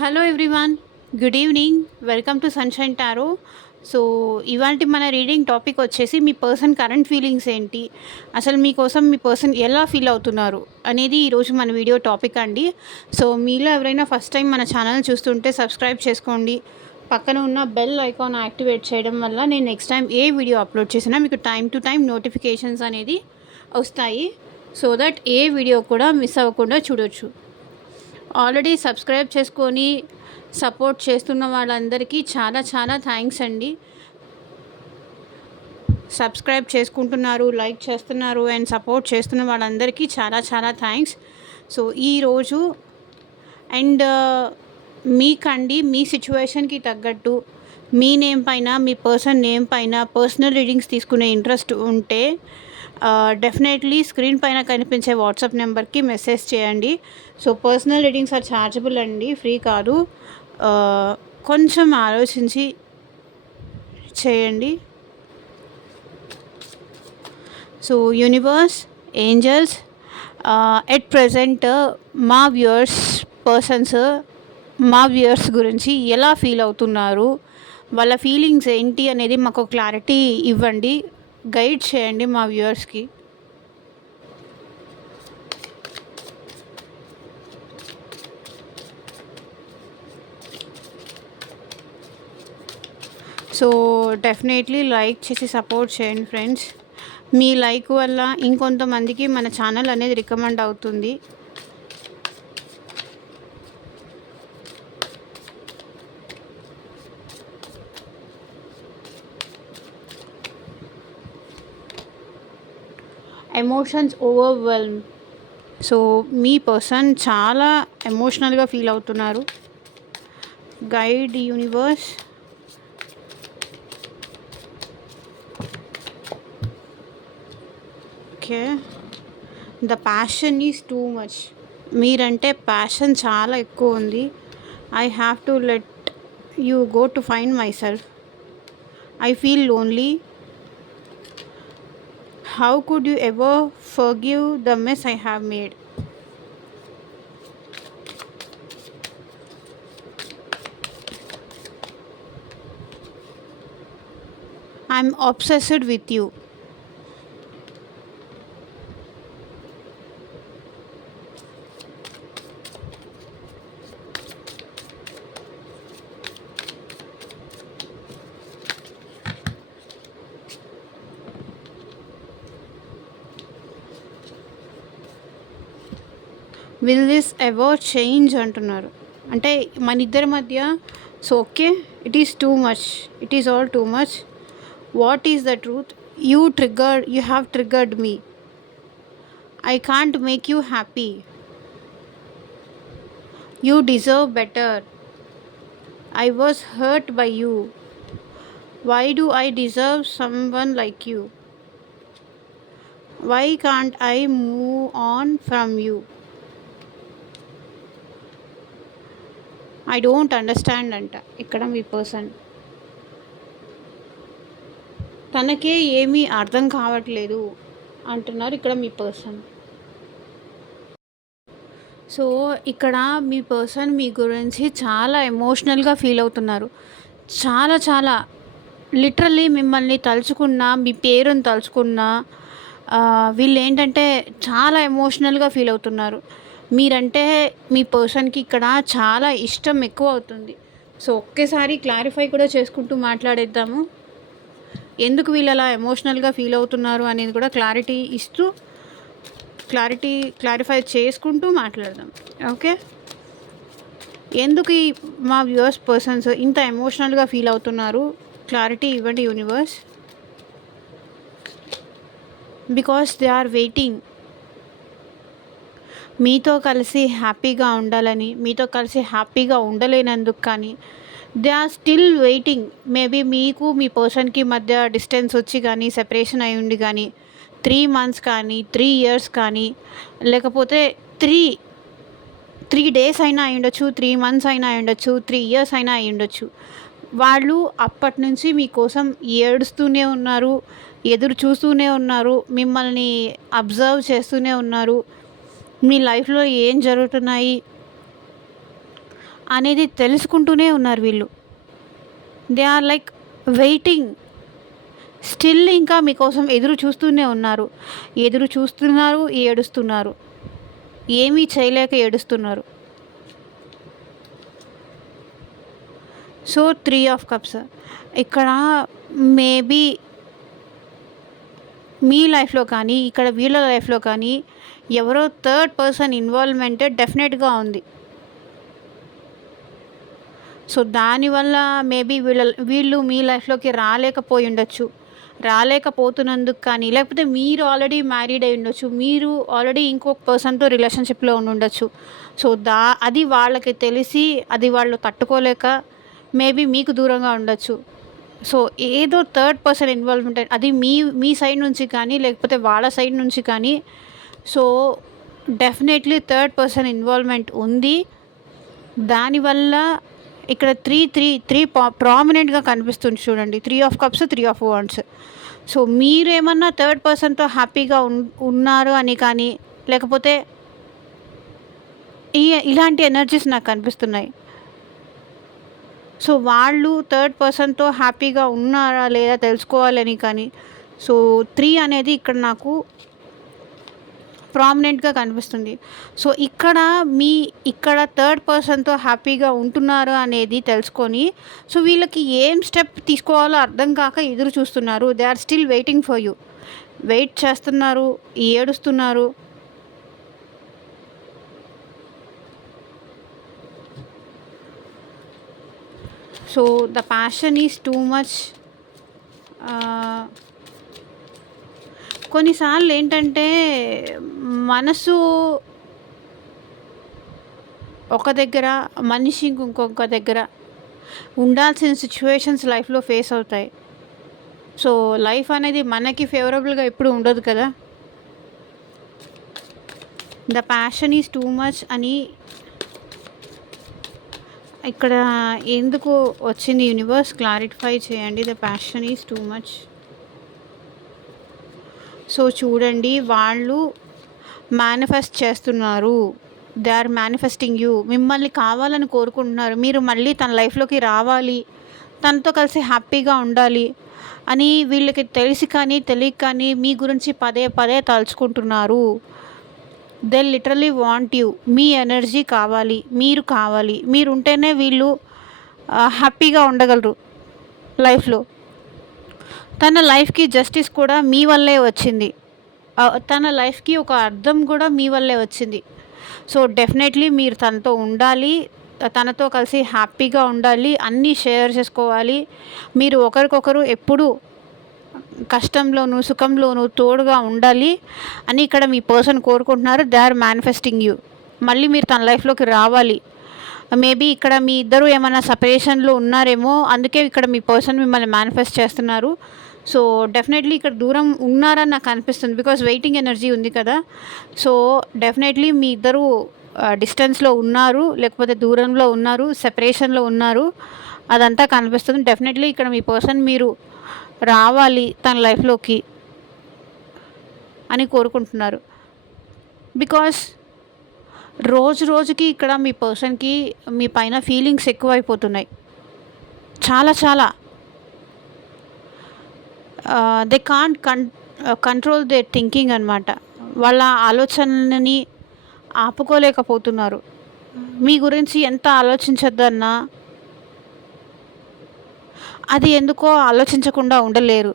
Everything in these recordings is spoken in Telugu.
Hello everyone, good evening. Welcome to Sunshine Tarot. So ఇవాంటి మన రీడింగ్ టాపిక్ వచ్చేసి మీ పర్సన్ కరెంట్ ఫీలింగ్స్ ఏంటి, అసలు మీకోసం మీ పర్సన్ ఎలా ఫీల్ అవుతున్నారు అనేది ఈరోజు మన వీడియో టాపిక్ అండి. సో మీలో ఎవరైనా ఫస్ట్ టైం మన ఛానల్ చూస్తుంటే సబ్స్క్రైబ్ చేసుకోండి. పక్కన ఉన్న బెల్ ఐకాన్ యాక్టివేట్ చేయడం వల్ల నేను నెక్స్ట్ టైం ఏ వీడియో అప్లోడ్ చేసినా మీకు టైం టు టైం నోటిఫికేషన్స్ అనేది వస్తాయి. సో దట్ ఏ వీడియో కూడా మిస్ అవ్వకుండా చూడొచ్చు. ఆల్రెడీ సబ్స్క్రైబ్ చేసుకొని సపోర్ట్ చేస్తున్న వాళ్ళందరికీ చాలా చాలా థ్యాంక్స్ అండి. సబ్స్క్రైబ్ చేసుకుంటున్నారు, లైక్ చేస్తున్నారు అండ్ సపోర్ట్ చేస్తున్న వాళ్ళందరికీ చాలా చాలా థ్యాంక్స్. సో ఈరోజు అండ్ మీకండి మీ సిచ్యువేషన్కి తగ్గట్టు మీ నేమ్ పైన మీ పర్సన్ నేమ్ పైన పర్సనల్ రీడింగ్స్ తీసుకునే ఇంట్రెస్ట్ ఉంటే డెఫినెట్లీ స్క్రీన్ పైన కనిపించే వాట్సాప్ నెంబర్కి మెసేజ్ చేయండి. So personal readings are chargeable అండి, ఫ్రీ కాదు. కొంచెం ఆలోచించి చేయండి. So universe, angels, at present మా వ్యూయర్స్ పర్సన్స్ మా వ్యూయర్స్ గురించి ఎలా ఫీల్ అవుతున్నారు, వాళ్ళ ఫీలింగ్స్ ఏంటి అనేది మాకు క్లారిటీ ఇవ్వండి, గైడ్ చేయండి మా వ్యూయర్స్కి. సో డెఫినెట్లీ లైక్ చేసి సపోర్ట్ చేయండి ఫ్రెండ్స్. మీ లైక్ వల్ల ఇంకొంతమందికి మన ఛానల్ అనేది రికమెండ్ అవుతుంది. Emotions overwhelm. సో మీ పర్సన్ చాలా ఎమోషనల్గా ఫీల్ అవుతున్నారు. Guide universe. Okay, the passion is too much. మీరంటే ప్యాషన్ చాలా ఎక్కువ ఉంది. I have to let you go to find my self. I feel lonely. How could you ever forgive the mess I have made? I'm obsessed with you. Will this ever change అంటున్నారు. అంటే మన ఇద్దరి మధ్య so okay, it is too much, it is all too much. What is the truth? You have triggered me. I can't make you happy. You deserve better. I was hurt by you. Why do I deserve someone like you? Why can't I move on from you? I don't understand అంట ఇక్కడ మీ పర్సన్. తనకే ఏమీ అర్థం కావట్లేదు అంటున్నారు ఇక్కడ మీ పర్సన్. సో ఇక్కడ మీ పర్సన్ మీ గురించి చాలా ఎమోషనల్గా ఫీల్ అవుతున్నారు. చాలా చాలా లిటరల్లీ మిమ్మల్ని తలుచుకున్నా, మీ పేరుని తలుచుకున్నా వీళ్ళు ఏంటంటే చాలా ఎమోషనల్గా ఫీల్ అవుతున్నారు. మీరంటే మీ పర్సన్కి ఇక్కడ చాలా ఇష్టం ఎక్కువ అవుతుంది. సో ఒకేసారి క్లారిఫై కూడా చేసుకుంటూ మాట్లాడేద్దాము. ఎందుకు వీళ్ళు అలా ఎమోషనల్గా ఫీల్ అవుతున్నారు అనేది కూడా క్లారిఫై చేసుకుంటూ మాట్లాడదాం. ఓకే, ఎందుకు మా వ్యూవర్స్ పర్సన్స్ ఇంత ఎమోషనల్గా ఫీల్ అవుతున్నారు, క్లారిటీ ఇవ్వండి universe. Because they are waiting మీతో కలిసి హ్యాపీగా ఉండాలని, మీతో కలిసి హ్యాపీగా ఉండలేనందుకు కానీ they are still waiting. Maybe మీకు మీ పర్సన్కి మధ్య డిస్టెన్స్ వచ్చి కానీ సెపరేషన్ అయి ఉండి కానీ 3 months కానీ 3 years కానీ లేకపోతే త్రీ డేస్ అయినా అయి ఉండొచ్చు, 3 months అయినా అయి ఉండొచ్చు, 3 years అయినా అయి ఉండొచ్చు. వాళ్ళు అప్పటి నుంచి మీకోసం ఏడుస్తూనే ఉన్నారు, ఎదురు చూస్తూనే ఉన్నారు, మిమ్మల్ని అబ్జర్వ్ చేస్తూనే ఉన్నారు. మీ లైఫ్లో ఏం జరుగుతున్నాయి అనేది తెలుసుకుంటూనే ఉన్నారు వీళ్ళు. They are like waiting. Still ఇంకా మీకోసం ఎదురు చూస్తూనే ఉన్నారు. ఎదురు చూస్తున్నారు, ఏడుస్తున్నారు. ఏమీ చేయలేక ఏడుస్తున్నారు. సో 3 ఆఫ్ కప్స్ ఇక్కడ మేబీ మీ లైఫ్‌లో కానీ, ఇక్కడ వీళ్ళ లైఫ్‌లో కానీ ఎవరో థర్డ్ పర్సన్ ఇన్వాల్వ్‌మెంట్ డెఫినెట్‌గా ఉంది. సో దానివల్ల మేబీ వీళ్ళు మీ లైఫ్‌లోకి రాలేకపోయుండొచ్చు. రాలేకపోతున్నందుకు కానీ, లేకపోతే మీరు ఆల్రెడీ మ్యారీడ్ అయి ఉండొచ్చు. మీరు ఆల్రెడీ ఇంకొక పర్సన్‌తో రిలేషన్‌షిప్‌లో ఉండుండొచ్చు. సో అది వాళ్ళకి తెలిసి, అది వాళ్ళు తట్టుకోలేక మేబీ మీకు దూరంగా ఉండొచ్చు. సో ఏదో థర్డ్ పర్సన్ ఇన్వాల్వ్‌మెంట్ అది మీ సైడ్ నుంచి కానీ, లేకపోతే వాళ్ళ సైడ్ నుంచి కానీ, so definitely third person involvement ఉంది. దానివల్ల ఇక్కడ 3 ప్రామినెంట్‌గా కనిపిస్తుంది చూడండి. 3 of cups, 3 of wands. So మీరేమన్నా థర్డ్ పర్సన్‌తో హ్యాపీగా ఉన్నారు అని కానీ, లేకపోతే ఇలాంటి ఎనర్జీస్ నాకు కనిపిస్తున్నాయి. సో వాళ్ళు థర్డ్ పర్సన్‌తో హ్యాపీగా ఉన్నారా లేదా తెలుసుకోవాలని కానీ, సో 3 అనేది ఇక్కడ నాకు ప్రామినెంట్‌గా కనిపిస్తుంది. సో ఇక్కడ థర్డ్ పర్సన్‌తో హ్యాపీగా ఉంటున్నారు అనేది తెలుసుకొని, సో వీళ్ళకి ఏం స్టెప్ తీసుకోవాలో అర్థం కాక ఎదురు చూస్తున్నారు. They are still waiting for you. Wait చేస్తున్నారు, ఏడుస్తున్నారు. So the passion is too much. కొన్నిసార్లు ఏంటంటే మనసు ఒక దగ్గర, మనిషి ఇంకొక దగ్గర ఉండాల్సిన సిచ్యువేషన్స్ లైఫ్లో ఫేస్ అవుతాయి. సో లైఫ్ అనేది మనకి ఫేవరబుల్గా ఎప్పుడు ఉండదు కదా. The passion is too much అని ఇక్కడ ఎందుకు వచ్చింది యూనివర్స్ క్లారిఫై చేయండి. The passion is too much. So చూడండి, వాళ్ళు మేనిఫెస్ట్ చేస్తున్నారు. They are manifesting you. మిమ్మల్ని కావాలని కోరుకుంటున్నారు. మీరు మళ్ళీ తన లైఫ్లోకి రావాలి, తనతో కలిసి హ్యాపీగా ఉండాలి అని వీళ్ళకి తెలిసి కానీ తెలియక కానీ మీ గురించి పదే పదే తలుచుకుంటున్నారు. They literally want you. మీ ఎనర్జీ కావాలి, మీరు కావాలి. మీరు ఉంటేనే వీళ్ళు హ్యాపీగా ఉండగలరు లైఫ్లో. తన లైఫ్కి జస్టిస్ కూడా మీ వల్లే వచ్చింది. తన లైఫ్కి ఒక అర్థం కూడా మీ వల్లే వచ్చింది. సో డెఫినెట్లీ మీరు తనతో ఉండాలి, తనతో కలిసి హ్యాపీగా ఉండాలి, అన్నీ షేర్ చేసుకోవాలి. మీరు ఒకరికొకరు ఎప్పుడూ కష్టంలోనూ సుఖంలోనూ తోడుగా ఉండాలి అని ఇక్కడ మీ పర్సన్ కోరుకుంటున్నారు. They are manifesting you. మళ్ళీ మీరు తన లైఫ్లోకి రావాలి. మేబీ ఇక్కడ మీ ఇద్దరు ఏమైనా సపరేషన్లో ఉన్నారేమో, అందుకే ఇక్కడ మీ పర్సన్ మిమ్మల్ని మేనిఫెస్ట్ చేస్తున్నారు. సో డెఫినెట్లీ ఇక్కడ దూరం ఉన్నారని నాకు అనిపిస్తుంది. బికాజ్ వెయిటింగ్ ఎనర్జీ ఉంది కదా. సో డెఫినెట్లీ మీ ఇద్దరు డిస్టెన్స్లో ఉన్నారు, లేకపోతే దూరంలో ఉన్నారు, సెపరేషన్లో ఉన్నారు, అదంతా కనిపిస్తుంది. డెఫినెట్లీ ఇక్కడ మీ పర్సన్ మీరు రావాలి తన లైఫ్లోకి అని కోరుకుంటున్నారు. బికాస్ రోజు రోజుకి ఇక్కడ మీ పర్సన్కి మీ పైన ఫీలింగ్స్ ఎక్కువైపోతున్నాయి, చాలా చాలా. They can't control there thinking అనమాట. వాళ్ళ ఆలోచనని ఆపుకోలేకపోతున్నారు. మీ గురించి ఎంత ఆలోచించద్దన్నా అది ఎందుకో ఆలోచించకుండా ఉండలేరు.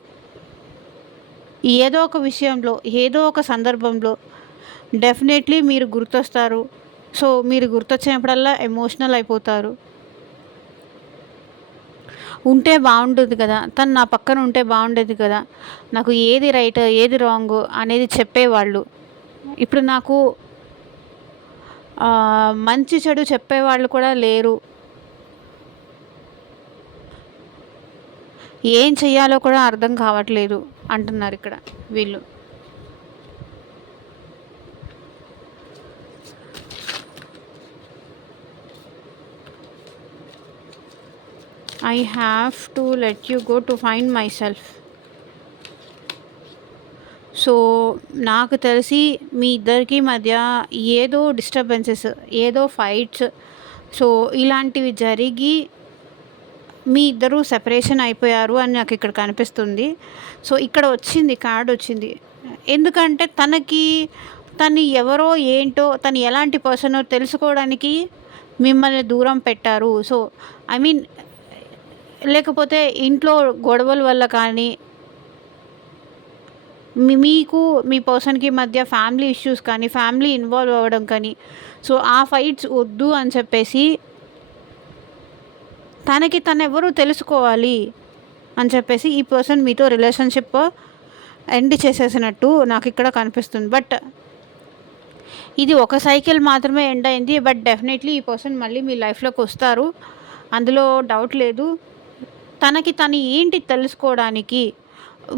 ఏదో ఒక విషయంలో, ఏదో ఒక సందర్భంలో డెఫినెట్లీ మీరు గుర్తొస్తారు. సో మీరు గుర్తొచ్చినప్పుడల్లా ఎమోషనల్ అయిపోతారు. ఉంటే బాగుంటుంది కదా, తను నా పక్కన ఉంటే బాగుండేది కదా, నాకు ఏది రైట్ ఏది రాంగ్ అనేది చెప్పేవాళ్ళు. ఇప్పుడు నాకు మంచి చెడు చెప్పేవాళ్ళు కూడా లేరు. ఏం చెయ్యాలో కూడా అర్థం కావట్లేదు అంటున్నారు ఇక్కడ వీళ్ళు. I have to let you go to find myself. So నాకు తెలిసి మీ ఇద్దరికి మధ్య ఏదో డిస్టర్బెన్సెస్, ఏదో ఫైట్స్ సో ఇలాంటివి జరిగి మీ ఇద్దరు సెపరేషన్ అయిపోయారు అని నాకు ఇక్కడ కనిపిస్తుంది. సో ఇక్కడ వచ్చింది, కార్డ్ వచ్చింది. ఎందుకంటే తను ఎవరో ఏంటో, తను ఎలాంటి పర్సనో తెలుసుకోవడానికి మిమ్మల్ని దూరం పెట్టారు. సో ఐ మీన్ లేకపోతే ఇంట్లో గొడవల వల్ల కానీ, మీకు మీ పర్సన్కి మధ్య ఫ్యామిలీ ఇష్యూస్ కానీ, ఫ్యామిలీ ఇన్వాల్వ్ అవ్వడం కానీ, సో ఆ ఫైట్స్ వద్దు అని చెప్పేసి తనెవరో తెలుసుకోవాలి అని చెప్పేసి ఈ పర్సన్ మీతో రిలేషన్షిప్ ఎండ్ చేసేసినట్టు నాకు ఇక్కడ కనిపిస్తుంది. బట్ ఇది ఒక సైకిల్ మాత్రమే ఎండ్ అయింది. బట్ డెఫినెట్లీ ఈ పర్సన్ మళ్ళీ మీ లైఫ్లోకి వస్తారు, అందులో డౌట్ లేదు. తను ఏంటి తెలుసుకోవడానికి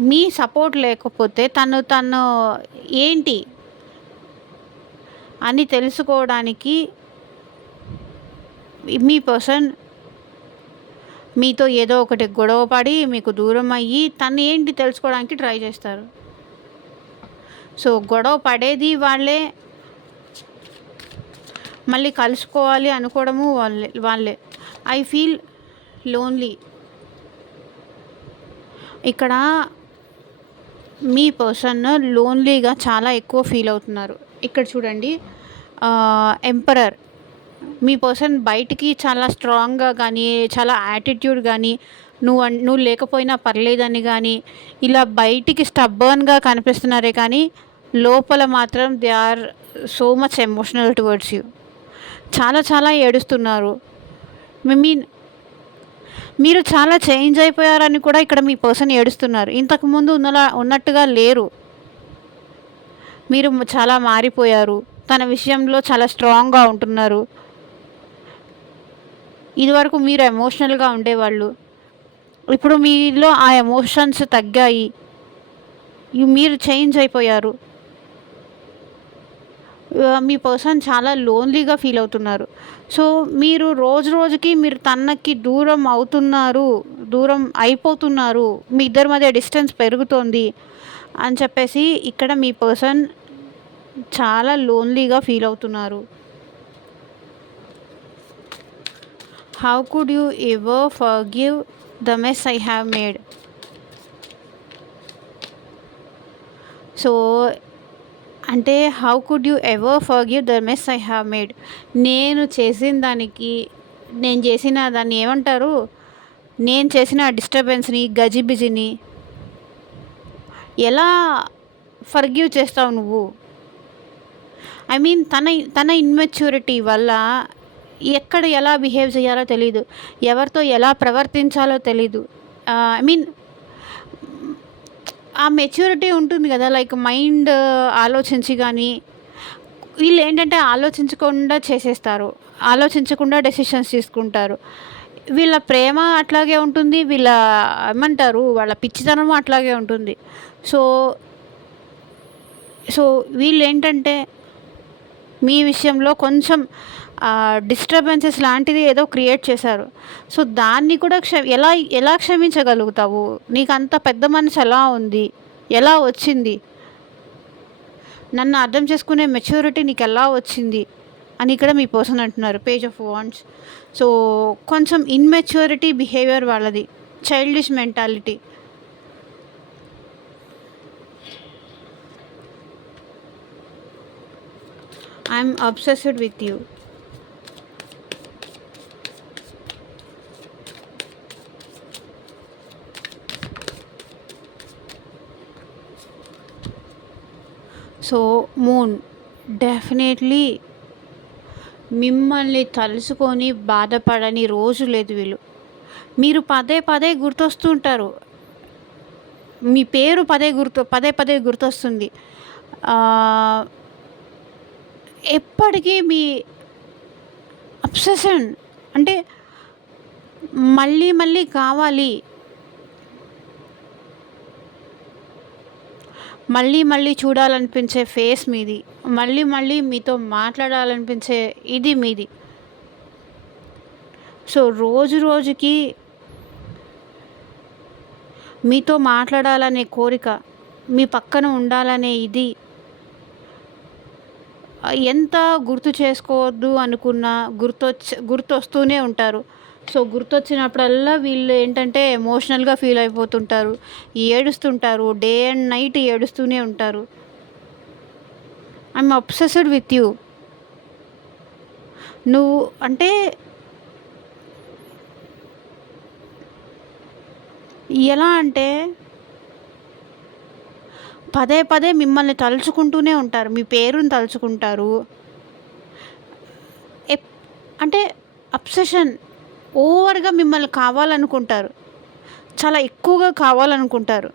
మీ సపోర్ట్ లేకపోతే తను ఏంటి అని తెలుసుకోవడానికి మీ పర్సన్ మీతో ఏదో ఒకటి గొడవ పడి మీకు దూరం అయ్యి తను ఏంటి తెలుసుకోవడానికి ట్రై చేస్తారు. సో గొడవ పడేది వాళ్ళే, మళ్ళీ కలుసుకోవాలి అనుకోవడము వాళ్ళే. I feel lonely. ఇక్కడ మీ పర్సన్ లోన్లీగా చాలా ఎక్కువ ఫీల్ అవుతున్నారు. ఇక్కడ చూడండి, ఎంపరర్. మీ పర్సన్ బయటికి చాలా స్ట్రాంగ్గా కానీ, చాలా యాటిట్యూడ్ కానీ, నువ్వు లేకపోయినా పర్లేదని కానీ, ఇలా బయటికి స్టబ్బర్న్గా కనిపిస్తున్నారే కానీ లోపల మాత్రం they are so much emotional towards you. చాలా ఏడుస్తున్నారు. మీరు చాలా చేంజ్ అయిపోయారని కూడా ఇక్కడ మీ పర్సన్ ఏడుస్తున్నారు. ఇంతకుముందు ఉన్నట్టుగా లేరు, మీరు చాలా మారిపోయారు. తన విషయంలో చాలా స్ట్రాంగ్గా ఉంటున్నారు. ఇదివరకు మీరు ఎమోషనల్గా ఉండేవాళ్ళు, ఇప్పుడు మీలో ఆ ఎమోషన్స్ తగ్గాయి, మీరు చేంజ్ అయిపోయారు. మీ పర్సన్ చాలా లోన్లీగా ఫీల్ అవుతున్నారు. సో మీరు రోజుకి మీరు తనకి దూరం అయిపోతున్నారు, మీ ఇద్దరి మధ్య డిస్టెన్స్ పెరుగుతోంది అని చెప్పేసి ఇక్కడ మీ పర్సన్ చాలా లోన్లీగా ఫీల్ అవుతున్నారు. How could you ever forgive the mess I have made? So అంటే how could you ever forgive the mess I have made? నేను చేసిన దాన్ని ఏమంటారు, నేను చేసిన డిస్టర్బెన్స్ని, గజిబిజిని ఎలా ఫర్గివ్ చేస్తావు నువ్వు? ఐ మీన్ తన ఇన్మెచ్యూరిటీ వల్ల ఎక్కడ ఎలా బిహేవ్ చేయాలో తెలీదు, ఎవరితో ఎలా ప్రవర్తించాలో తెలీదు. ఐ మీన్ ఆ మెచ్యూరిటీ ఉంటుంది కదా, లైక్ మైండ్ ఆలోచించి. కానీ వీళ్ళు ఏంటంటే ఆలోచించకుండా చేసేస్తారు, ఆలోచించకుండా డెసిషన్స్ తీసుకుంటారు. వీళ్ళ ప్రేమ అట్లాగే ఉంటుంది, వాళ్ళ పిచ్చితనం అట్లాగే ఉంటుంది. సో వీళ్ళు ఏంటంటే మీ విషయంలో కొంచెం డిస్టర్బెన్సెస్ లాంటిది ఏదో క్రియేట్ చేశారు. సో దాన్ని కూడా ఎలా క్షమించగలుగుతావు? నీకు అంత పెద్ద మనసు ఎలా ఉంది, ఎలా వచ్చింది? నన్ను అర్థం చేసుకునే మెచ్యూరిటీ నీకు ఎలా వచ్చింది అని ఇక్కడ మీ పర్సన్ అంటున్నారు. Page of wands. సో కొంచెం ఇన్మెచ్యూరిటీ బిహేవియర్ వాళ్ళది, childish mentality. I'm obsessed with you. So moon definitely మిమ్మల్ని తలుసుకొని బాధపడని రోజు లేదు వీళ్ళు. మీరు పదే గుర్తొస్తుంటారు, మీ పేరు పదే గుర్తొస్తుంది. ఎప్పటికీ మీ అబ్సెషన్ అంటే మళ్ళీ కావాలి, మళ్ళీ చూడాలనిపించే ఫేస్ మీది, మళ్ళీ మీతో మాట్లాడాలనిపించే ఇది మీది. సో రోజుకి మీతో మాట్లాడాలనే కోరిక, మీ పక్కన ఉండాలనే ఇది ఎంత గుర్తు చేసుకోవద్దు అనుకున్నా గుర్తొస్తూనే ఉంటారు. సో, గుర్తొచ్చినప్పుడల్లా వీళ్ళు ఏంటంటే ఎమోషనల్‌గా ఫీల్ అయిపోతుంటారు. ఏడుస్తుంటారు. డే అండ్ నైట్ ఏడుస్తూనే ఉంటారు. I'm obsessed with you. నువ్వు అంటే ఎలా అంటే పదే పదే మిమ్మల్ని తలుచుకుంటూనే ఉంటారు. మీ పేరుని తలుచుకుంటారు. ఎప్ అంటే అబ్సెషన్. ఓవర్‌గా మిమ్మల్ని కావాలనుకుంటారు. చాలా ఎక్కువగా కావాలనుకుంటారు.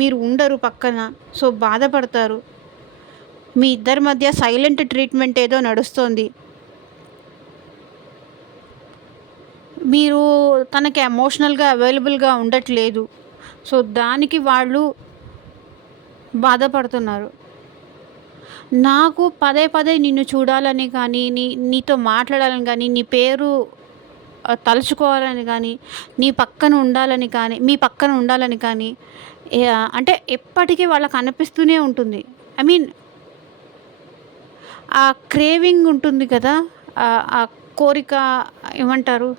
మీరు ఉండరు పక్కన. సో, బాధపడతారు. మీ ఇద్దరి మధ్య సైలెంట్ ట్రీట్మెంట్ ఏదో నడుస్తోంది. మీరు తనకి ఎమోషనల్‌గా అవైలబుల్‌గా ఉండట్లేదు. సో, దానికి వాళ్ళు బాధపడుతున్నారు. నాకు పదే పదే నిన్ను చూడాలని కానీ, నీతో మాట్లాడాలని కానీ, నీ పేరు తలుచుకోవాలని కానీ, మీ పక్కన ఉండాలని కానీ, అంటే ఎప్పటికీ వాళ్ళకి అనిపిస్తూనే ఉంటుంది. ఐ మీన్ ఆ క్రేవింగ్ ఉంటుంది కదా! ఆ కోరిక ఏమంటారు?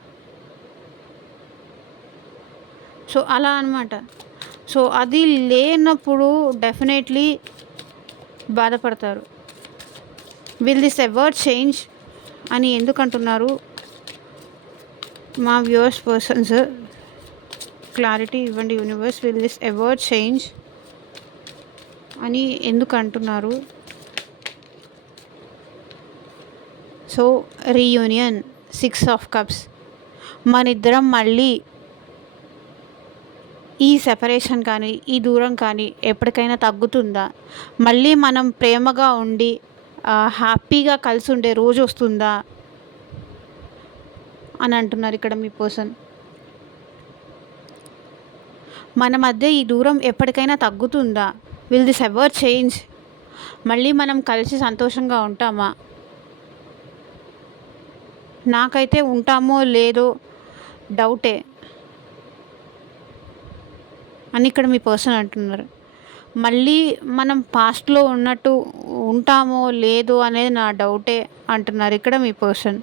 సో, అలా అనమాట. సో, అది లేనప్పుడు డెఫినెట్‌లీ బాధపడతారు. విల్ దిస్ ఎవర్ చేంజ్ అని ఎందుకంటున్నారు? మా వ్యూవర్స్ పర్సన్స్ క్లారిటీ ఇవ్వండి universe. Will this ever change అని ఎందుకు అంటున్నారు? So, reunion 6 of cups. మనిద్దరం మళ్ళీ ఈ సెపరేషన్ కానీ, ఈ దూరం కానీ ఎప్పటికైనా తగ్గుతుందా? మళ్ళీ మనం ప్రేమగా ఉండి హ్యాపీగా కలిసి ఉండే రోజు వస్తుందా అని అంటున్నారు ఇక్కడ మీ పర్సన్. మన మధ్య ఈ దూరం ఎప్పటికైనా తగ్గుతుందా? Will this ever change? మళ్ళీ మనం కలిసి సంతోషంగా ఉంటామా? నాకైతే ఉంటామో లేదో డౌటే అని ఇక్కడ మీ పర్సన్ అంటున్నారు. మళ్ళీ మనం పాస్ట్‌లో ఉన్నట్టు ఉంటామో లేదో అనేది నా డౌటే అంటున్నారు ఇక్కడ మీ పర్సన్.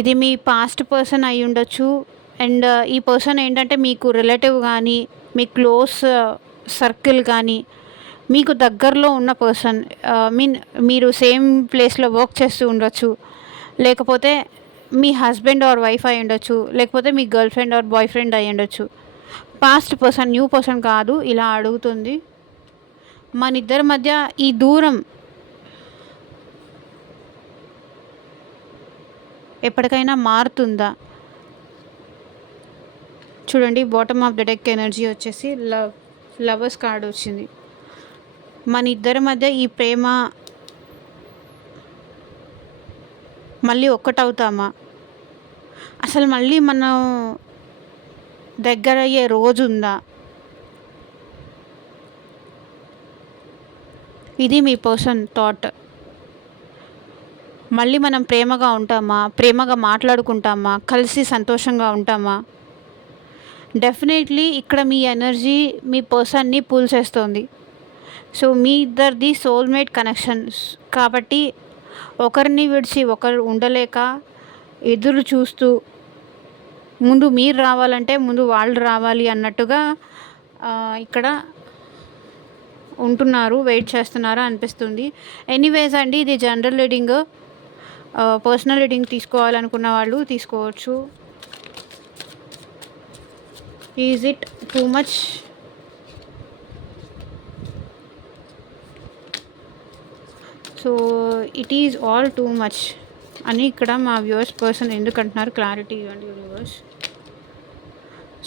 ఇది మీ పాస్ట్ పర్సన్ అయ్యుండొచ్చు. అండ్ ఈ పర్సన్ ఏంటంటే మీకు రిలేటివ్ కానీ, మీ క్లోజ్ సర్కిల్ కానీ, మీకు దగ్గరలో ఉన్న పర్సన్. మీరు సేమ్ ప్లేస్‌లో వర్క్ చేస్తూ ఉండొచ్చు. లేకపోతే మీ హస్బెండ్ ఆర్ వైఫ్ అయి ఉండొచ్చు. లేకపోతే మీ girlfriend or boyfriend అయి ఉండొచ్చు. పాస్ట్ పర్సన్, న్యూ పర్సన్ కాదు ఇలా అడుగుతుంది. మనిద్దరి మధ్య ఈ దూరం ఎప్పటికైనా మారుతుందా? చూడండి, bottom of the deck energy వచ్చేసి లవర్స్ కార్డ్ వచ్చింది. మన ఇద్దరి మధ్య ఈ ప్రేమ మళ్ళీ ఒక్కటవుతామా? అసలు మళ్ళీ మనం దగ్గరయ్యే రోజు ఉందా? ఇది మీ పర్సన్ థాట్. మళ్ళీ మనం ప్రేమగా ఉంటామా? ప్రేమగా మాట్లాడుకుంటామా? కలిసి సంతోషంగా ఉంటామా? డెఫినెట్లీ ఇక్కడ మీ ఎనర్జీ మీ పర్సన్ని పుల్ చేస్తుంది. సో, మీ ఇద్దరిది సోల్మేట్ కనెక్షన్స్ కాబట్టి ఒకరిని విడిచి ఒకరు ఉండలేక ఎదురు చూస్తూ, ముందు మీరు రావాలంటే ముందు వాళ్ళు రావాలి అన్నట్టుగా ఇక్కడ ఉంటున్నారు, వెయిట్ చేస్తున్నారు అనిపిస్తుంది. ఎనీవేస్ అండి, ఇది జనరల్ రీడింగ్. పర్సనల్ రీడింగ్ తీసుకోవాలనుకున్న వాళ్ళు తీసుకోవచ్చు. Is it two much? So, it is all too much అని ఇక్కడ మా వ్యూవర్స్ పర్సన్ ఎందుకు అంటున్నారు? క్లారిటీ ఇవ్వండి యూనివర్స్.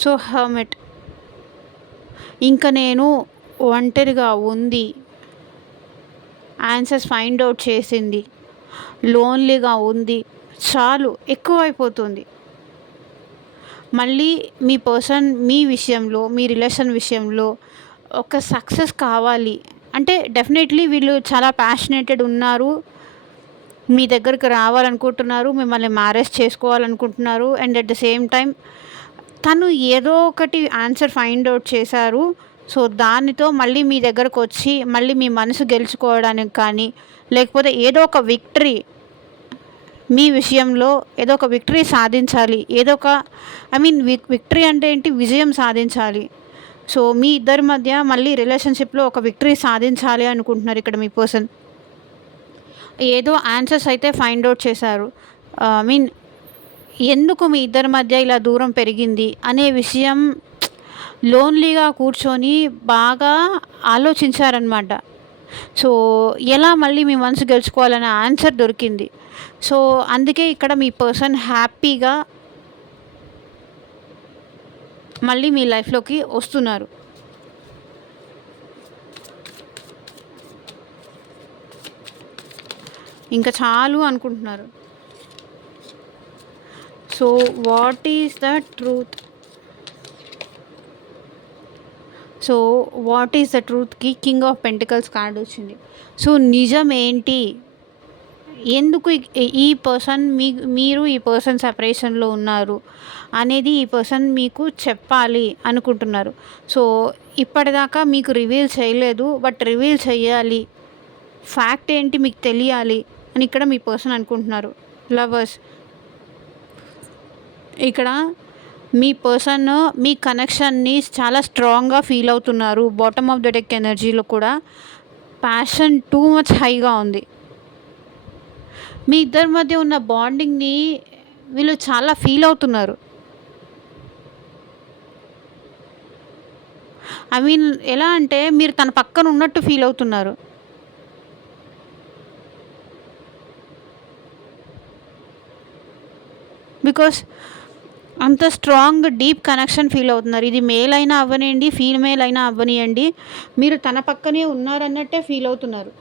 So, hermit. ఇంకా నేను ఒంటరిగా ఉంది, ఆన్సర్స్ ఫైండ్ అవుట్ చేసింది, లోన్లీగా ఉంది, చాలు ఎక్కువైపోతుంది. మళ్ళీ మీ పర్సన్ మీ విషయంలో, మీ రిలేషన్ విషయంలో ఒక సక్సెస్ కావాలి అంటే డెఫినెట్లీ వీళ్ళు చాలా ప్యాషనేటెడ్ ఉన్నారు. మీ దగ్గరికి రావాలనుకుంటున్నారు, మిమ్మల్ని మ్యారేజ్ చేసుకోవాలనుకుంటున్నారు. And at the same time తను ఏదో ఒకటి ఆన్సర్ ఫైండ్ అవుట్ చేశారు. సో, దానితో మళ్ళీ మీ దగ్గరకొచ్చి మళ్ళీ మీ మనసు గెలుచుకోవడానికి కానీ, లేకపోతే ఏదో ఒక విక్టరీ మీ విషయంలో ఏదో ఒక విక్టరీ సాధించాలి. ఏదో ఒక ఐ మీన్ విక్టరీ అంటే ఏంటి? విజయం సాధించాలి. సో, మీ ఇద్దరి మధ్య మళ్ళీ రిలేషన్‌షిప్‌లో ఒక విక్టరీ సాధించాలి అనుకుంటున్నారు ఇక్కడ మీ పర్సన్. ఏదో ఆన్సర్స్ అయితే ఫైండ్ అవుట్ చేశారు. ఐ మీన్ ఎందుకు మీ ఇద్దరి మధ్య ఇలా దూరం పెరిగింది అనే విషయం లోన్లీగా కూర్చొని బాగా ఆలోచించారనమాట. సో, ఎలా మళ్ళీ మీ మనసు గెలుచుకోవాలనే ఆన్సర్ దొరికింది. సో, అందుకే ఇక్కడ మీ పర్సన్ హ్యాపీగా మళ్ళీ మీ లైఫ్‌లోకి వస్తున్నారు. ఇంకా చాలు అనుకుంటున్నారు. So, what is the truth? So, what is the ట్రూత్‌కి కింగ్ ఆఫ్ పెంటికల్స్ కార్డ్ వచ్చింది. సో, నిజం ఏంటి? ఎందుకు ఈ పర్సన్ మీరు ఈ పర్సన్ సెపరేషన్‌లో ఉన్నారు అనేది ఈ పర్సన్ మీకు చెప్పాలి అనుకుంటున్నారు. సో, ఇప్పటిదాకా మీకు రివీల్ చేయలేదు. బట్ రివీల్ చేయాలి. ఫ్యాక్ట్ ఏంటి మీకు తెలియాలి అని ఇక్కడ మీ పర్సన్ అనుకుంటున్నారు. లవర్స్ ఇక్కడ మీ పర్సన్ మీ కనెక్షన్‌ని చాలా స్ట్రాంగ్‌గా ఫీల్ అవుతున్నారు. బాటమ్ ఆఫ్ ద డెక్ ఎనర్జీలో కూడా ప్యాషన్ టూ మచ్ హైగా ఉంది. మీ ఇద్దరి మధ్య ఉన్న బాండింగ్‌ని వీళ్ళు చాలా ఫీల్ అవుతున్నారు. ఐ మీన్ ఎలా అంటే మీరు తన పక్కన ఉన్నట్టు ఫీల్ అవుతున్నారు. బికాస్ అంత స్ట్రాంగ్ డీప్ కనెక్షన్ ఫీల్ అవుతున్నారు. ఇది మేల్ అయినా అవ్వనియండి, ఫీమేల్ అయినా అవ్వనియండి, మీరు తన పక్కనే ఉన్నారన్నట్టే ఫీల్ అవుతున్నారు.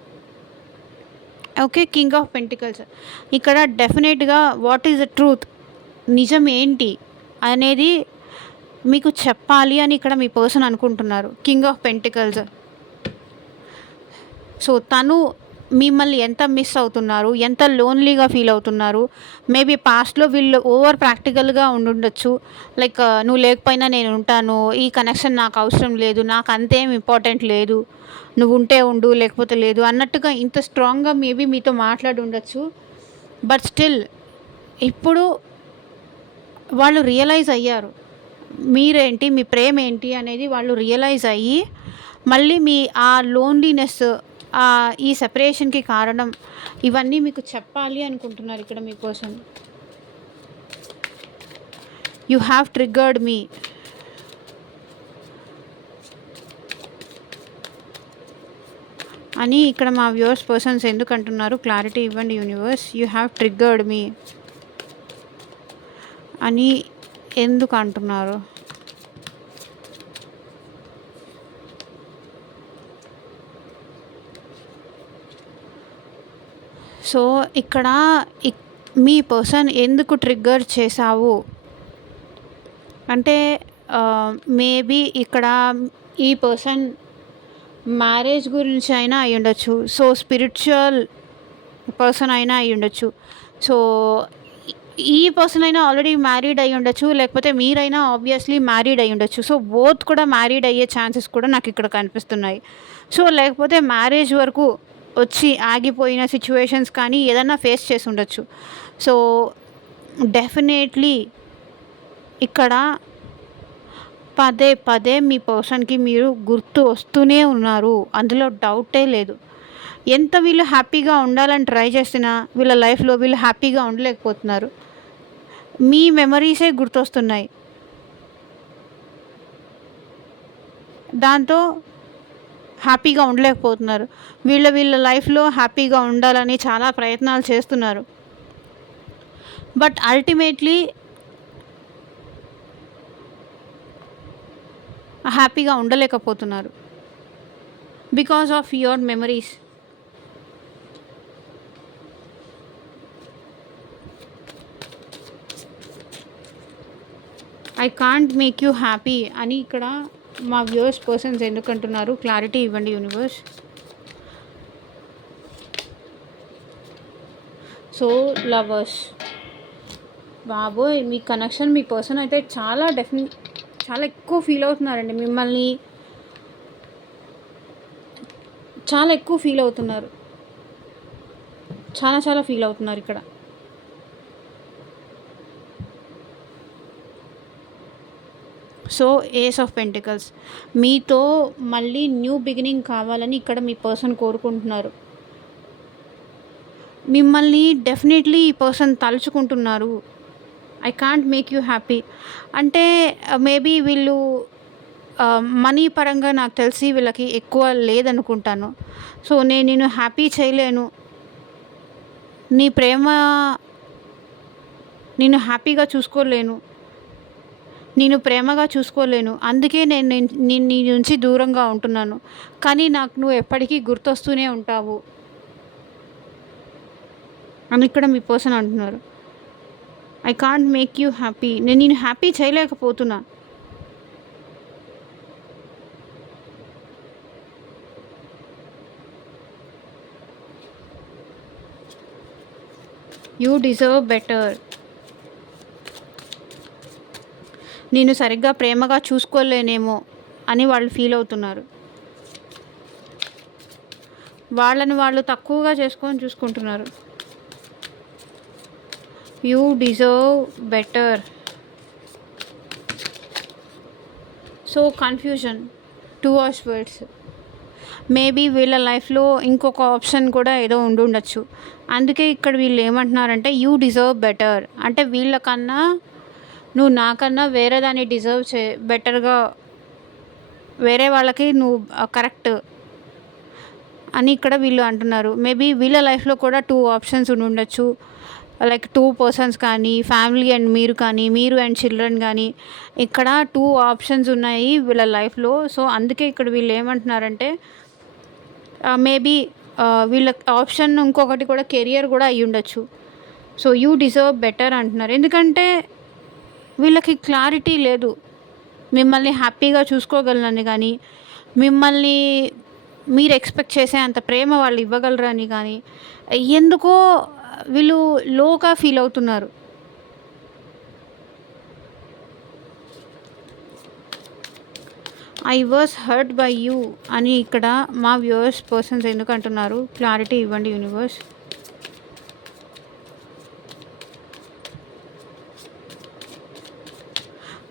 ఓకే. కింగ్ ఆఫ్ పెంటికల్స్ ఇక్కడ డెఫినెట్‌గా వాట్ ఈస్ ద ట్రూత్? నిజం ఏంటి అనేది మీకు చెప్పాలి అని ఇక్కడ మీ పర్సన్ అనుకుంటున్నారు. King of pentacles. సో, తను మిమ్మల్ని ఎంత మిస్ అవుతున్నారు? ఎంత లోన్లీగా ఫీల్ అవుతున్నారు? మేబీ పాస్ట్‌లో వీళ్ళు ఓవర్ ప్రాక్టికల్‌గా ఉండుండొచ్చు. లైక్ నువ్వు లేకపోయినా నేను ఉంటాను. ఈ కనెక్షన్ నాకు అవసరం లేదు. నాకు అంతేం ఇంపార్టెంట్ లేదు. నువ్వు ఉంటే ఉండు లేకపోతే లేదు అన్నట్టుగా ఇంత స్ట్రాంగ్‌గా మేబీ మీతో మాట్లాడి ఉండొచ్చు. బట్ స్టిల్ ఇప్పుడు వాళ్ళు రియలైజ్ అయ్యారు. మీరేంటి? మీ ప్రేమ ఏంటి? అనేది వాళ్ళు రియలైజ్ అయ్యి మళ్ళీ మీ ఆ లోన్లీనెస్ ఈ సెపరేషన్‌కి కారణం ఇవన్నీ మీకు చెప్పాలి అనుకుంటున్నారు ఇక్కడ మీ person. You have triggered me. అని ఇక్కడ మా వ్యూవర్స్ పర్సన్స్ ఎందుకు అంటున్నారు? క్లారిటీ ఇవ్వండి universe. You have triggered me అని ఎందుకు అంటున్నారు? సో, ఇక్కడ మీ పర్సన్ ఎందుకు ట్రిగ్గర్ చేశావు అంటే మేబీ ఇక్కడ ఈ పర్సన్ మ్యారేజ్ గురించి అయినా అయ్యుండొచ్చు. సో, స్పిరిచువల్ పర్సన్ అయినా అయ్యుండొచ్చు. సో, ఈ పర్సన్ అయినా ఆల్రెడీ మ్యారీడ్ అయ్యుండొచ్చు. లేకపోతే మీరైనా ఆబ్వియస్లీ మ్యారీడ్ అయ్యుండొచ్చు. సో, బోత్ కూడా మ్యారీడ్ అయ్యే ఛాన్సెస్ కూడా నాకు ఇక్కడ కనిపిస్తున్నాయి. సో, లేకపోతే మ్యారేజ్ వరకు వచ్చి ఆగిపోయిన సిచ్యువేషన్స్ కానీ ఏదన్నా ఫేస్ చేసి ఉండొచ్చు. సో, డెఫినెట్లీ ఇక్కడ పదే పదే మీ పర్సన్‌కి మీరు గుర్తు వస్తూనే ఉన్నారు. అందులో డౌటే లేదు. ఎంత వీళ్ళు హ్యాపీగా ఉండాలని ట్రై చేసినా వీళ్ళ లైఫ్‌లో వీళ్ళు హ్యాపీగా ఉండలేకపోతున్నారు. మీ మెమరీసే గుర్తొస్తున్నాయి. దాంతో హ్యాపీగా ఉండలేకపోతున్నారు. వీళ్ళ లైఫ్‌లో హ్యాపీగా ఉండాలని చాలా ప్రయత్నాలు చేస్తున్నారు. బట్ అల్టిమేట్‌లీ హ్యాపీగా ఉండలేకపోతున్నారు. Because of your memories. I can't make you happy అని ఇక్కడ మా వ్యూవర్స్ పర్సన్స్ ఎందుకంటున్నారు? క్లారిటీ ఇవ్వండి యూనివర్స్. సో, లవర్స్ బాబోయ్! మీ కనెక్షన్ మీ పర్సన్ అయితే చాలా ఎక్కువ ఫీల్ అవుతున్నారండి మిమ్మల్ని. చాలా ఎక్కువ ఫీల్ అవుతున్నారు. చాలా ఫీల్ అవుతున్నారు ఇక్కడ. సో ఏస్ ఆఫ్ పెంటికల్స్ మీతో మళ్ళీ న్యూ బిగినింగ్ కావాలని ఇక్కడ మీ పర్సన్ కోరుకుంటున్నారు. మిమ్మల్ని డెఫినెట్లీ ఈ పర్సన్ తలుచుకుంటున్నారు. I can't make you happy అంటే మేబీ వీళ్ళు మనీ పరంగా నాకు తెలిసి వీళ్ళకి ఎక్కువ లేదనుకుంటాను. సో నేను నిన్ను హ్యాపీ చేయలేను, నీ ప్రేమ నిన్ను హ్యాపీగా చూసుకోలేను, నేను ప్రేమగా చూసుకోలేను, అందుకే నేను నీ నుంచి దూరంగా ఉంటున్నాను, కానీ నాకు నువ్వు ఎప్పటికీ గుర్తొస్తూనే ఉంటావు అని ఇక్కడ మీ పర్సన్ అంటున్నారు. I can't make you happy, నేను హ్యాపీ చేయలేకపోతున్నా. యూ డిజర్వ్ బెటర్, నేను సరిగ్గా ప్రేమగా చూసుకోలేనేమో అని వాళ్ళు ఫీల్ అవుతున్నారు. వాళ్ళని వాళ్ళు తక్కువగా చూసుకుంటున్నారు. You deserve better. So confusion, two of words. Maybe వీళ్ళ లైఫ్లో ఇంకొక ఆప్షన్ కూడా ఏదో ఉండొచ్చు. అందుకే ఇక్కడ వీళ్ళు ఏమంటున్నారంటే యూ డిజర్వ్ బెటర్ అంటే వీళ్ళకన్నా నువ్వు నాకన్నా వేరే దాన్ని డిజర్వ్ బెటర్గా వేరే వాళ్ళకి నువ్వు కరెక్ట్ అని ఇక్కడ వీళ్ళు అంటున్నారు. మేబీ వీళ్ళ లైఫ్లో కూడా టూ ఆప్షన్స్ ఉండొచ్చు, లైక్ టూ పర్సన్స్ కానీ, ఫ్యామిలీ అండ్ మీరు కానీ, మీరు అండ్ చిల్డ్రన్ కానీ, ఇక్కడ టూ ఆప్షన్స్ ఉన్నాయి వీళ్ళ లైఫ్లో. సో అందుకే ఇక్కడ వీళ్ళు ఏమంటున్నారంటే మేబీ వీళ్ళ ఆప్షన్ ఇంకొకటి కూడా కెరియర్ కూడా అయ్యి ఉండొచ్చు. సో యూ డిజర్వ్ బెటర్ అంటున్నారు ఎందుకంటే వీళ్ళకి క్లారిటీ లేదు మిమ్మల్ని హ్యాపీగా చూసుకోగలనని, కానీ మిమ్మల్ని మీరు ఎక్స్పెక్ట్ చేసే అంత ప్రేమ వాళ్ళు ఇవ్వగలరని, కానీ ఎందుకో వీళ్ళు లోగా ఫీల్ అవుతున్నారు. I was hurt by you అని ఇక్కడ మా వ్యూవర్స్ పర్సన్స్ ఎందుకు అంటున్నారు, క్లారిటీ ఇవ్వండి యూనివర్స్.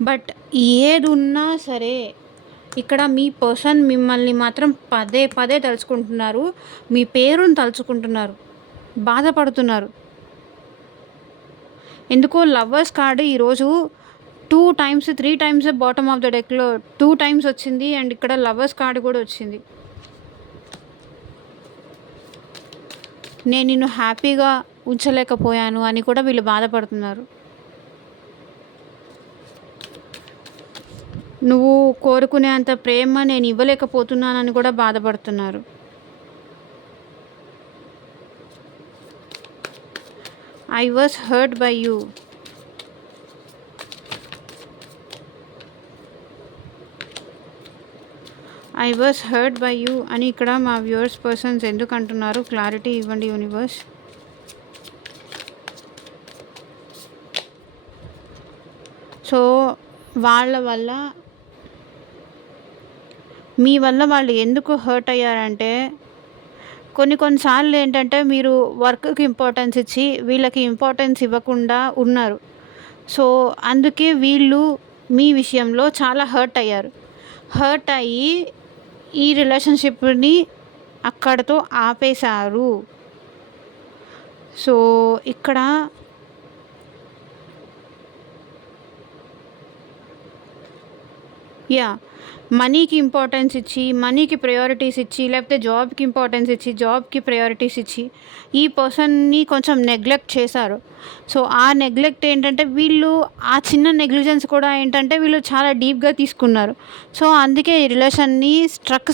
బట్ ఏది ఉన్నా సరే ఇక్కడ మీ పర్సన్ మిమ్మల్ని మాత్రం పదే పదే తలుచుకుంటున్నారు, మీ పేరును తలుచుకుంటున్నారు, బాధపడుతున్నారు. ఎందుకో లవర్స్ కార్డు ఈరోజు 2 times 3 times bottom of the డెక్లో 2 times వచ్చింది అండ్ ఇక్కడ లవర్స్ కార్డు కూడా వచ్చింది. నేను నిన్ను హ్యాపీగా ఉంచలేకపోయాను అని కూడా వీళ్ళు బాధపడుతున్నారు. నువ్వు కోరుకునే అంత ప్రేమ నేను ఇవ్వలేకపోతున్నానని కూడా బాధపడుతున్నారు. I was hurt by you. I was hurt by you అని ఇక్కడ మా వ్యూవర్స్ పర్సన్స్ ఎందుకు అంటున్నారు, క్లారిటీ ఇవ్వండి యూనివర్స్. సో వాళ్ళ వల్ల మీ వల్ల వాళ్ళు ఎందుకు హర్ట్ అయ్యారంటే కొన్నిసార్లు ఏంటంటే మీరు వర్క్కి ఇంపార్టెన్స్ ఇచ్చి వీళ్ళకి ఇంపార్టెన్స్ ఇవ్వకుండా ఉన్నారు. సో అందుకే వీళ్ళు మీ విషయంలో చాలా హర్ట్ అయ్యారు. హర్ట్ అయ్యి ఈ రిలేషన్షిప్ని అక్కడితో ఆపేశారు. సో ఇక్కడ మనీకి ఇంపార్టెన్స్ ఇచ్చి, మనీకి ప్రయారిటీస్ ఇచ్చి, లేకపోతే జాబ్కి ఇంపార్టెన్స్ ఇచ్చి, జాబ్కి ప్రయారిటీస్ ఇచ్చి ఈ పర్సన్ని కొంచెం నెగ్లెక్ట్ చేశారు. సో ఆ నెగ్లెక్ట్ ఏంటంటే వీళ్ళు ఆ చిన్న నెగ్లిజెన్స్ కూడా ఏంటంటే వీళ్ళు చాలా డీప్గా తీసుకున్నారు. సో అందుకే ఈ రిలేషన్ని స్ట్రక్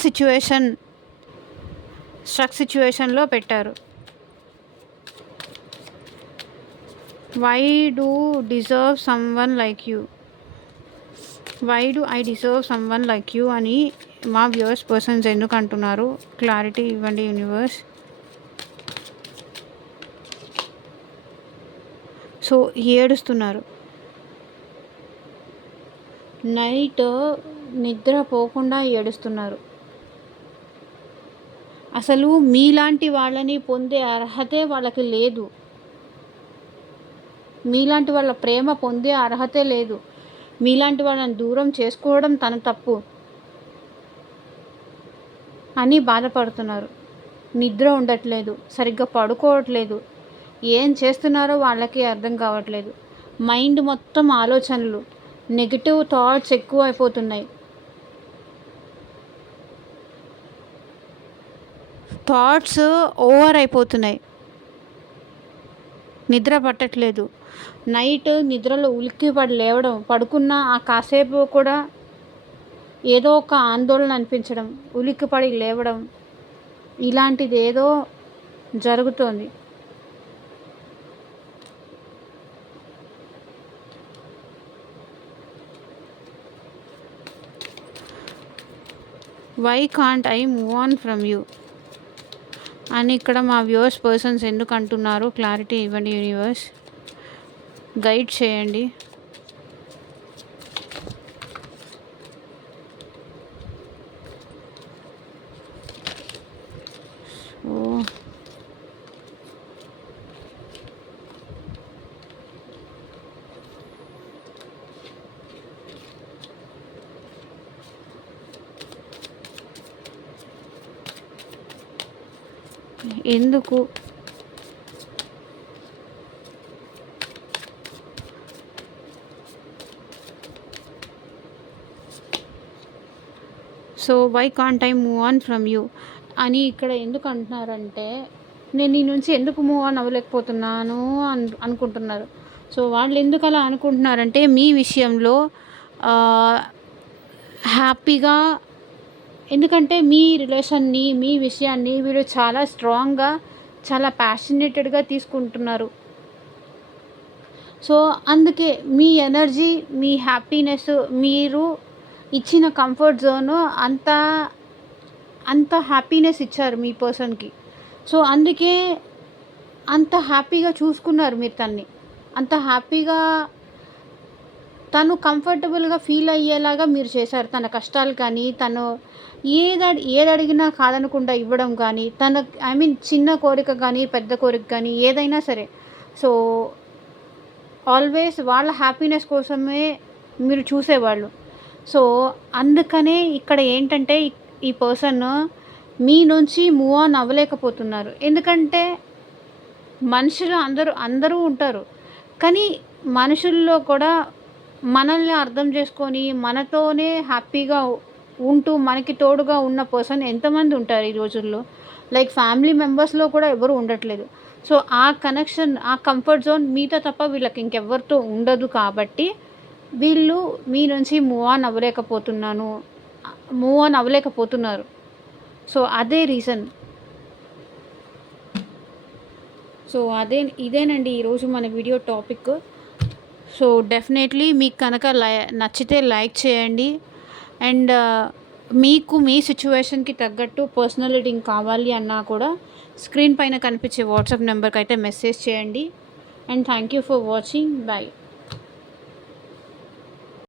సిచ్యువేషన్లో పెట్టారు. Why do deserve someone like you, why do I deserve someone like you అని మా వ్యూవర్స్ పర్సన్స్ ఎందుకు అంటున్నారు, క్లారిటీ ఇవ్వండి యూనివర్స్. సో ఏడుస్తున్నారు. నైట్ నిద్రపోకుండా ఏడుస్తున్నారు. అసలు మీలాంటి వాళ్ళని పొందే అర్హతే వాళ్ళకి లేదు. మీలాంటి వాళ్ళ ప్రేమ పొందే అర్హతే లేదు. మీలాంటి వాళ్ళని దూరం చేసుకోవడం తన తప్పు అని బాధపడుతున్నారు. నిద్ర ఉండట్లేదు, సరిగ్గా పడుకోవట్లేదు, ఏం చేస్తున్నారో వాళ్ళకి అర్థం కావట్లేదు. మైండ్ మొత్తం ఆలోచనలు, నెగిటివ్ థాట్స్ ఎక్కువ అయిపోతున్నాయి. థాట్స్ ఓవర్ అయిపోతున్నాయి. నిద్ర పట్టట్లేదు. నైట్ నిద్రలో ఉలిక్కిపడి లేవడం, పడుకున్న ఆ కాసేపు కూడా ఏదో ఒక ఆందోళన అనిపించడం, ఉలిక్కిపడి లేవడం, ఇలాంటిది ఏదో జరుగుతోంది. Why can't I move on from you అని ఇక్కడ మా వ్యూవర్స్ పర్సన్స్ ఎందుకు అంటున్నారు, క్లారిటీ ఇవ్వండి యూనివర్స్, గైడ్ చేయండి. సో ఎందుకు so why can't I move on from you అని ఇక్కడ ఎందుకు అంటున్నారంటే, నేను నీ నుంచి ఎందుకు మూవ్ ఆన్ అవ్వలేకపోతున్నాను అనుకుంటున్నారు. సో వాళ్ళు ఎందుకు అలా అనుకుంటున్నారంటే, మీ విషయంలో హ్యాపీగా, ఎందుకంటే మీ రిలేషన్ని, మీ విషయాన్ని వీళ్ళు చాలా స్ట్రాంగ్గా, చాలా ప్యాషనేటెడ్గా తీసుకుంటున్నారు. సో అందుకే మీ ఎనర్జీ, మీ హ్యాపీనెస్, మీరు ఇచ్చిన కంఫర్ట్ జోను అంత హ్యాపీనెస్ ఇచ్చారు మీ పర్సన్కి. సో అందుకే అంత హ్యాపీగా చూసుకున్నారు మీరు తన్ని. అంత హ్యాపీగా తను కంఫర్టబుల్గా ఫీల్ అయ్యేలాగా మీరు చేశారు. తన కష్టాలు కానీ, తను ఏది అడిగినా కాదనకుండా ఇవ్వడం కానీ, తన చిన్న కోరిక కానీ, పెద్ద కోరిక కానీ, ఏదైనా సరే. సో ఆల్వేస్ వాళ్ళ హ్యాపీనెస్ కోసమే మీరు చూసేవాళ్ళు. సో అందుకనే ఇక్కడ ఏంటంటే, ఈ పర్సన్ మీ నుంచి మూవ్ ఆన్ అవ్వలేకపోతున్నారు. ఎందుకంటే మనుషులు అందరూ ఉంటారు, కానీ మనుషుల్లో కూడా మనల్ని అర్థం చేసుకొని మనతోనే హ్యాపీగా ఉంటూ మనకి తోడుగా ఉన్న పర్సన్ ఎంతమంది ఉంటారు ఈ రోజుల్లో. లైక్ ఫ్యామిలీ మెంబర్స్లో కూడా ఎవరు ఉండట్లేదు. సో ఆ కనెక్షన్, ఆ కంఫర్ట్ జోన్ మీతో తప్ప వీళ్ళకి ఇంకెవ్వరితో ఉండదు. కాబట్టి వీళ్ళు మీ నుంచి మూవ్ ఆన్ అవ్వలేకపోతున్నారు. సో అదే రీజన్. సో ఇదేనండి ఈరోజు మన వీడియో టాపిక్. సో డెఫినెట్లీ మీకు కనుక నచ్చితే లైక్ చేయండి. అండ్ మీకు మీ సిచ్యువేషన్కి తగ్గట్టు పర్సనల్ రీడింగ్ కావాలి అన్నా కూడా స్క్రీన్ పైన కనిపించే వాట్సాప్ నెంబర్కి అయితే మెసేజ్ చేయండి. And thank you for watching. By.